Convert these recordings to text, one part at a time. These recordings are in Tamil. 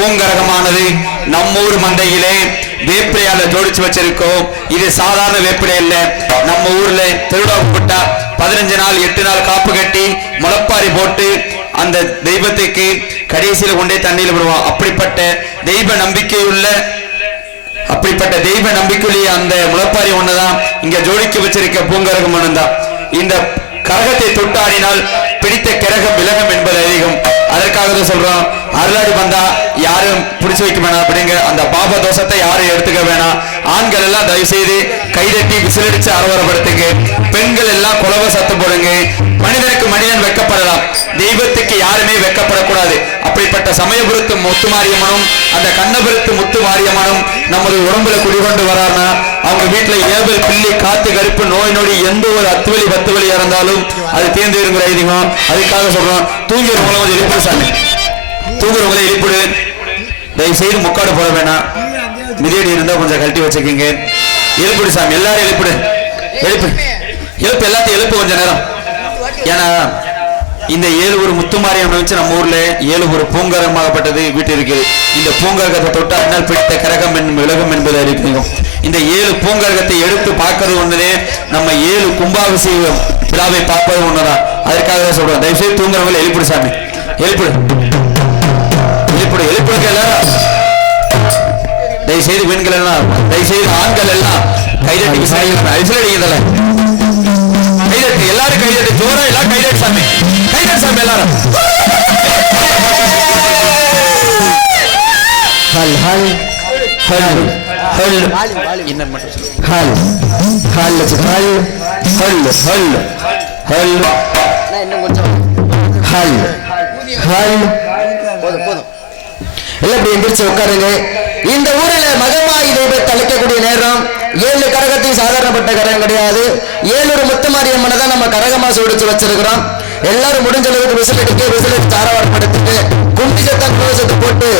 பூங்கரகமானது நம்மூர் மந்தையிலே வேப்பிலையால ஜோடிச்சு வச்சிருக்கோம். இது சாதாரண வேப்பிலை இல்ல. நம்ம ஊர்ல திருவிழா 15 நாள் 8 நாள் காப்பு கட்டி முளப்பாரி போட்டு அந்த தெய்வத்துக்கு கடைசியில கொண்டே தண்ணியில் விடுவோம். அப்படிப்பட்ட தெய்வ நம்பிக்கையுள்ள அந்த முளப்பாரி ஒண்ணுதான் இங்க ஜோடிக்க வச்சிருக்க பூங்கரகம் ஒண்ணுதான். இந்த கரகத்தை தொட்டாடினால் பிடித்த கிரகம் விலகம் என்பது அதிகம். அதற்காக தான் சொல்றோம், அருளாடி வந்தா யாரும் பிடிச்சு வைக்க வேணாம் அப்படிங்க. அந்த பாப தோஷத்தை யாரும் எடுத்துக்க வேணாம். ஆண்கள் எல்லாம் தயவு செய்து கைதட்டி விசிலடிச்சு அரவரப்படுத்துங்க. பெண்கள் எல்லாம் குலவ சத்தம் போடுங்க. மனிதனுக்கு மனிதன் வெக்கப்படலாம், தெய்வத்துக்கு யாருமே வெக்கப்படக்கூடாது. அப்படிப்பட்ட சமயபுரத்து முத்துமாரியம்மனும் அந்த கண்ணபுரத்து முத்துமாரியம்மனும் நமது உடம்புல குடிகொண்டு வரானா அவங்க வீட்டுல ஏவல் பில்லி காத்து கருப்பு நோய் நொடி எந்த ஒரு அத்துவலி 10 வலி இறந்தாலும் அது தேர்ந்து இருங்கிற ஐதீகம். அதுக்காக சொல்றோம், தூங்கிறவங்களை கொஞ்சம் எழுப்பிடு சாமி, தூங்குறவங்களை எழுப்பிடு. தயவு செய்து முக்காடு போட வேணாம், மிதியடி இருந்தா கொஞ்சம் கழட்டி வச்சுக்கீங்க. எழுப்பிடு சாமி, எல்லாரும் எழுப்பிடு, எழுப்பு எழுப்பு, எல்லாத்தையும் எழுப்பு கொஞ்ச நேரம். ஏன்னா இந்த 7 ஒரு முத்துமாரியம்மன் வச்சு நம்ம ஊர்ல 7 ஒரு பூங்கரமாகப்பட்டது வீட்டு இருக்கு. இந்த பூங்கரகத்தை தொட்டால் பிடித்த கரகம் விலகம் என்பது அறிவிக்கும். இந்த 7 பூங்கரகத்தை எடுத்து பார்க்கறது ஒண்ணுதே, நம்ம 7 கும்பாபிஷேகம் விழாவை பார்ப்பது ஒண்ணுதான். அதற்காக சொல்றோம், தயவுசெய்து தூங்குறவங்களை எழுப்பிடு சாமி, எழுப்பிடு எழுப்பிடு எழுப்பிடுங்க எல்லாரும். தயவுசெய்து பெண்கள் எல்லாம், தயவுசெய்து ஆண்கள் எல்லாம் கைதட்டி விசிலடிக்கிறதுல கைதட்டு, எல்லாரும் கைதட்டு, ஜோரா எல்லாம் கைதட்டு சாமி, கைதட்டு சாமி எல்லாரும். ஹல் ஹல் ஹல் ஹல் இன்னும் மட்டும் ஹல் ஹல் ஹல் ஹல் ஹல் ஹல் இன்னும் கொஞ்சம் ஹல் ஹல். போதும் போதும், எல்லாம் இப்படி எந்திரிச்சு உட்காருங்க. இந்த ஊரில் மகமாயி தெய்வத்தை அழைக்கக்கூடிய நேரம் 7 கரகத்தையும் சாதாரணப்பட்ட கரகம் கிடையாது. 7 ஒரு முத்துமாரியம்மனை தான் நம்ம கரகமா சோடிச்சு வச்சிருக்கிறோம். எல்லாரும் முடிஞ்ச அளவுக்கு விசிலடிச்சு ஆரவாரப்படுத்திட்டு குண்டி சத்தம் குலோசத்தை போட்டு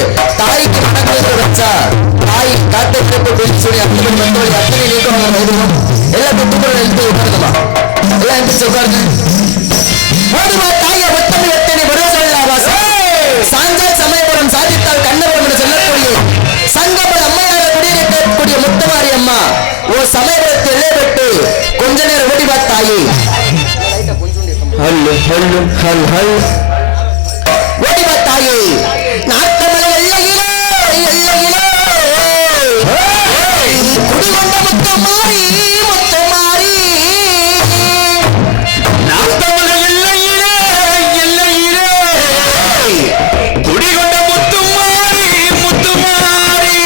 தாய்க்கு மனக்குள்ள வச்சா தாய் காட்டை சிறப்பு பேசி சொல்லி அத்தனை நீக்கம் எல்லாம் குத்துக்குள்ள எழுத்து உட்காருங்கம்மா, எல்லாம் எந்திரிச்சு உட்காருங்க. தாயை ஒத்தனை ஒத்தனை சாஞ்சால் சமயபுரம் சாதித்தால் கண்ணபுரம் என்று சொல்லக்கூடிய சங்கபல் அம்மையாக குடியிருக்கக்கூடிய முத்துமாரி அம்மா ஓ சமயபுரத்தை எல்லை விட்டு கொஞ்ச நேரம் ஓடி பார்த்தாயே ஓடி பார்த்தாயே நாட்டமலை எல்லையிலோ எல்லையிலோ குடிகொண்ட முத்துமாரி முத்துமாரி நாட்டமலை எல்லையிலோ எல்லையிலோ குடிகொண்ட முத்துமாரி முத்துமாரி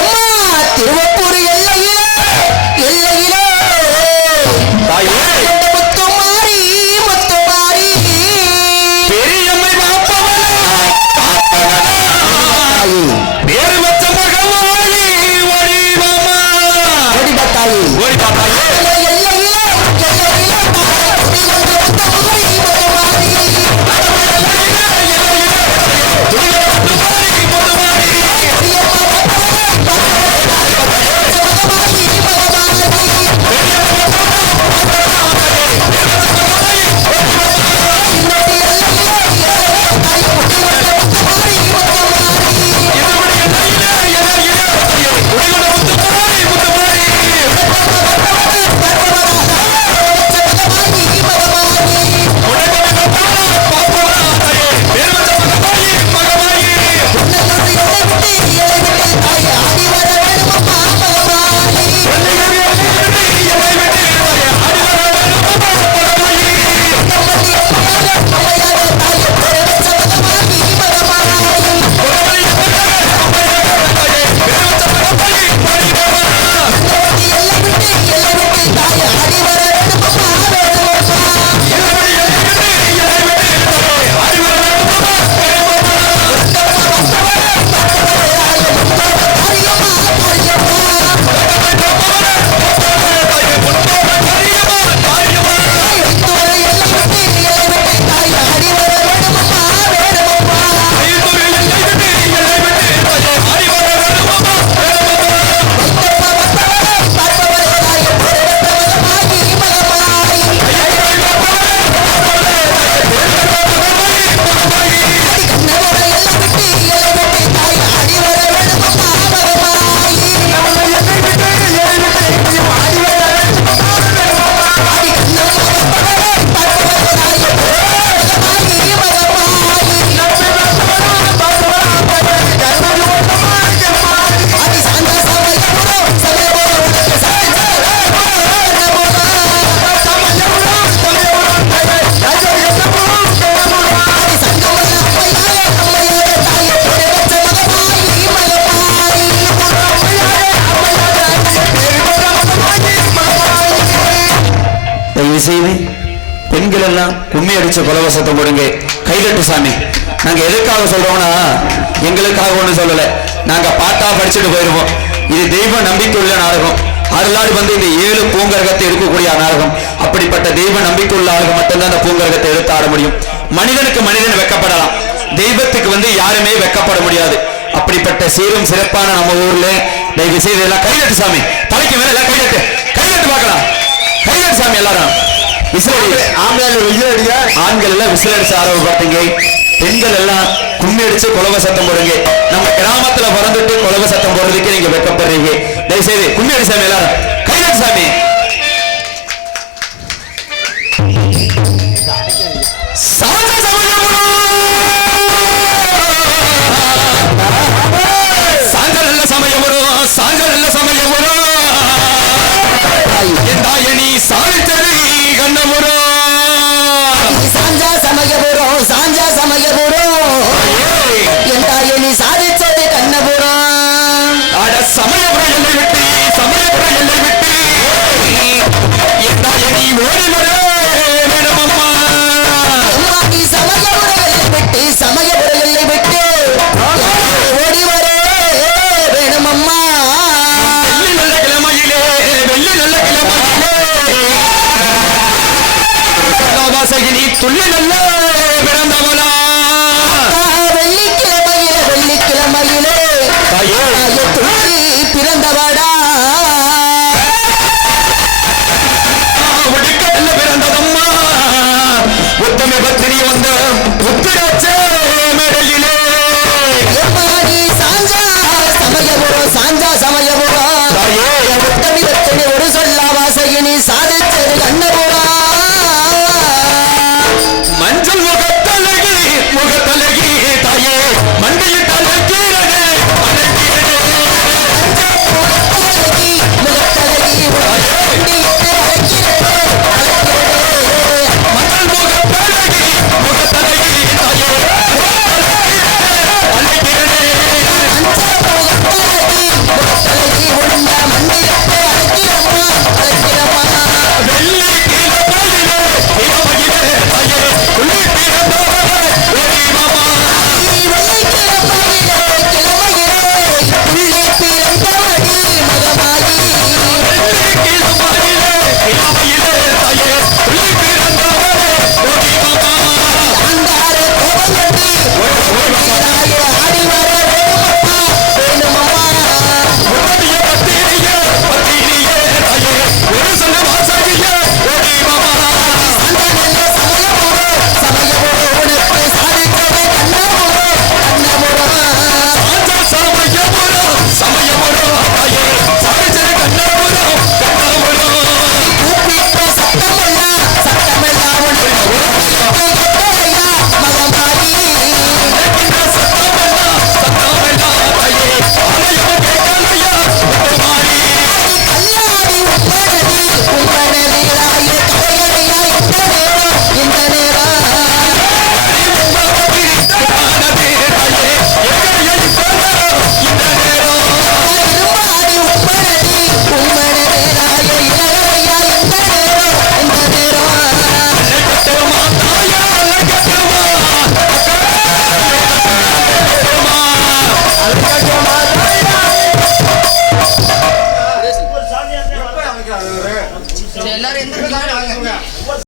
அம்மா திருவப்பூர் எல்லையிலோ எல்லையிலோ முத்துமாரி முத்துமாரி செய்து பெண்கள் எல்லாம் கும்மி அடிச்ச கொலவசத்தை போடுங்க, கைதட்டு சாமி. நாங்க எதுக்காக சொல்றோம்னா எங்களுக்காக ஒண்ணு சொல்லல, நாங்க பாட்டா படிச்சுட்டு போயிருவோம். இது தெய்வ நம்பிக்கை உள்ள நாடகம். அருளாடி வந்து இந்த 7 பூங்கரகத்தை எடுக்கக்கூடிய நாடகம். அப்படிப்பட்ட தெய்வ நம்பிக்கை உள்ள ஆளுக மட்டும்தான் அந்த பூங்கரகத்தை எடுத்து ஆட முடியும். மனிதனுக்கு மனிதன் வெக்கப்படலாம், தெய்வத்துக்கு வந்து யாருமே வெக்கப்பட முடியாது. அப்படிப்பட்ட சீரும் சிறப்பான நம்ம ஊர்ல தயவு செய்து எல்லாம் கைதட்டு சாமி. தலைக்கு மேல எல்லாம் கைதட்டு, கைதட்டு பார்க்கலாம், கைதட்டு சாமி. எல்லாரும் ஆண்கள் எல்லாம் விசில் அடிச்சு ஆரம்பம் பார்த்தீங்க. பெண்கள் எல்லாம் கும்மி அடிச்சு குலவ சத்தம் போடுங்க. நம்ம கிராமத்துல பிறந்துட்டு குலவ சத்தம் போடுறதுக்கு நீங்க வெக்கப்படுறீங்க. தயவுசெய்து கும்மி அடி சாமி, எல்லாரும் கைதட்டு சாமி. சாமி